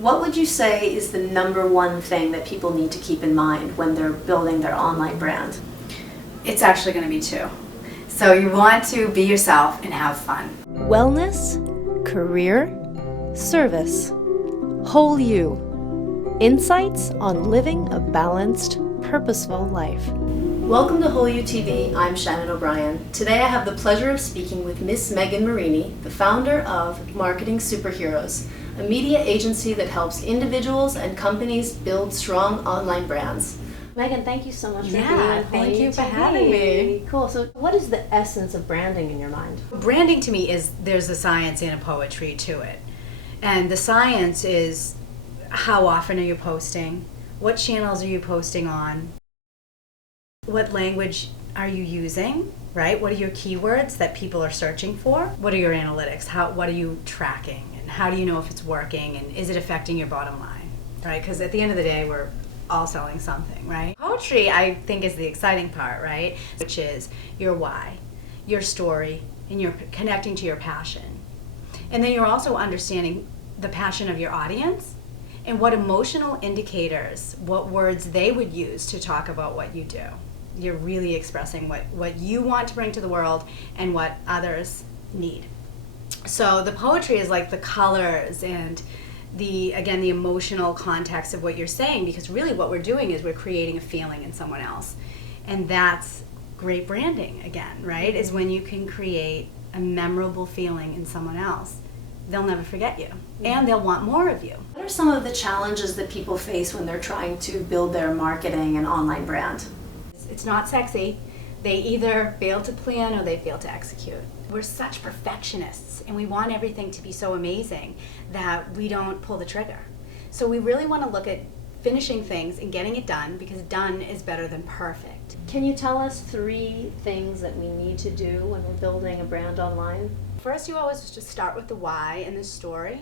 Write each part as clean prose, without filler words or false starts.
What would you say is the number one thing that people need to keep in mind when they're building their online brand? It's actually going to be two. So you want to be yourself and have fun. Wellness, career, service, whole you. Insights on living a balanced, purposeful life. Welcome to Whole You TV. I'm Shannon O'Brien. Today I have the pleasure of speaking with Miss Megan Marini, the founder of Marketing Superheroes, a media agency that helps individuals and companies build strong online brands. Megan, thank you so much for being on Whole thank You you for TV. having me. Cool. So what is the essence of branding in your mind? Branding to me is there's a science and a poetry to it. And the science is how often are you posting? What channels are you posting on? What language are you using, right? What are your keywords that people are searching for? What are your analytics? What are you tracking? And how do you know if it's working? And is it affecting your bottom line, right? Because at the end of the day, we're all selling something, right? Poetry, I think, is the exciting part, right? Which is your why, your story, and you're connecting to your passion. And then you're also understanding the passion of your audience and what emotional indicators, what words they would use to talk about what you do. You're really expressing what you want to bring to the world and what others need. So the poetry is like the colors and the emotional context of what you're saying, because really what we're doing is we're creating a feeling in someone else. And that's great branding again, right? Is when you can create a memorable feeling in someone else. They'll never forget you, and they'll want more of you. What are some of the challenges that people face when they're trying to build their marketing and online brand? It's not sexy. They either fail to plan or they fail to execute. We're such perfectionists, and we want everything to be so amazing that we don't pull the trigger. So we really want to look at finishing things and getting it done, because done is better than perfect. Can you tell us 3 things that we need to do when we're building a brand online? First, you always just start with the why and the story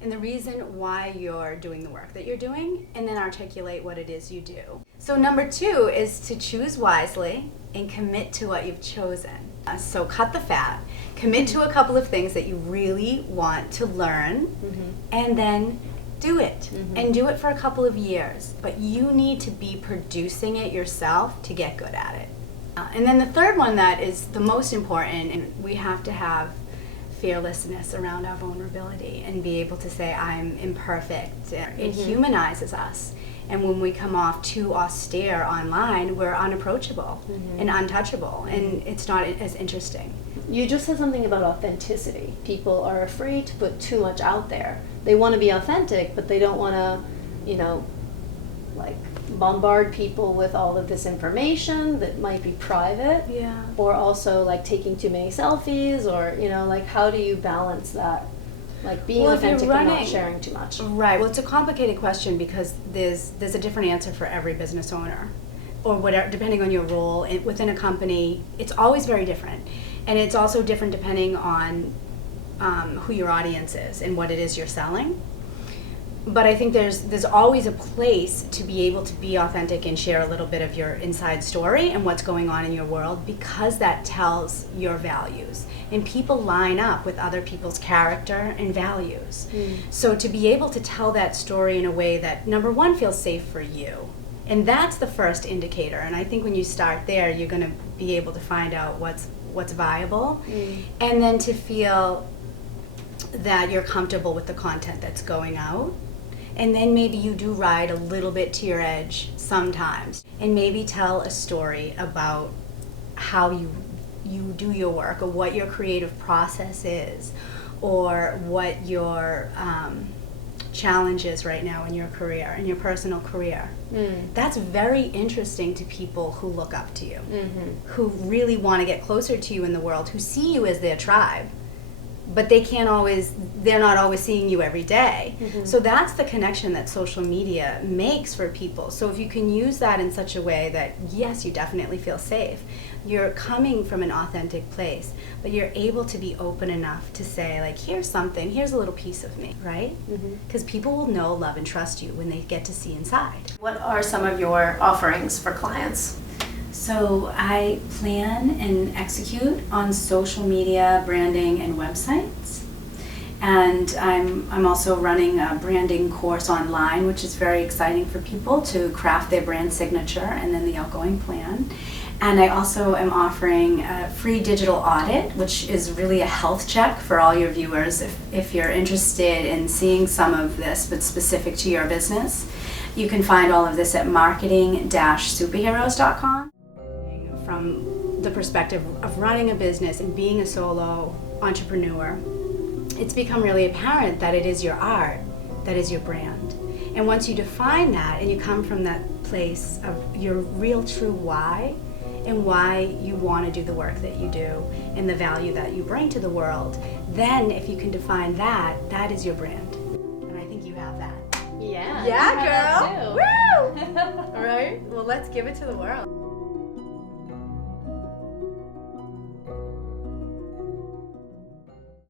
and the reason why you're doing the work that you're doing, and then articulate what it is you do. So number 2 is to choose wisely and commit to what you've chosen. So cut the fat, commit to a couple of things that you really want to learn, and then do it. And do it for a couple of years. But you need to be producing it yourself to get good at it. And then the third one that is the most important, and we have to have fearlessness around our vulnerability and be able to say, I'm imperfect. It humanizes us. And when we come off too austere online, we're unapproachable and untouchable, and it's not as interesting. You just said something about authenticity. People are afraid to put too much out there. They want to be authentic, but they don't want to, bombard people with all of this information that might be private. Yeah. Or also taking too many selfies, or how do you balance that? Being authentic and not sharing too much. Right. Well, it's a complicated question, because there's a different answer for every business owner, or whatever, depending on your role within a company. It's always very different, and it's also different depending on who your audience is and what it is you're selling. But I think there's always a place to be able to be authentic and share a little bit of your inside story and what's going on in your world, because that tells your values. And people line up with other people's character and values. So to be able to tell that story in a way that, number one, feels safe for you. And that's the first indicator. And I think when you start there, you're going to be able to find out what's viable. And then to feel that you're comfortable with the content that's going out. And then maybe you do ride a little bit to your edge sometimes, and maybe tell a story about how you do your work, or what your creative process is, or what your challenge is right now in your career, in your personal career. That's very interesting to people who look up to you, who really want to get closer to you in the world, who see you as their tribe. But they're not always seeing you every day. So that's the connection that social media makes for people. So if you can use that in such a way that, yes, you definitely feel safe, you're coming from an authentic place, but you're able to be open enough to say, here's a little piece of me, right? Because people will know, love, and trust you when they get to see inside. What are some of your offerings for clients? So I plan and execute on social media, branding, and websites. And I'm also running a branding course online, which is very exciting for people to craft their brand signature and then the outgoing plan. And I also am offering a free digital audit, which is really a health check for all your viewers. If you're interested in seeing some of this, but specific to your business, you can find all of this at marketing-superheroes.com. From the perspective of running a business and being a solo entrepreneur, it's become really apparent that it is your art that is your brand. And once you define that and you come from that place of your real true why and why you want to do the work that you do and the value that you bring to the world, then if you can define that, that is your brand. And I think you have that. Yeah. Yeah, girl. Woo! All right, well, let's give it to the world.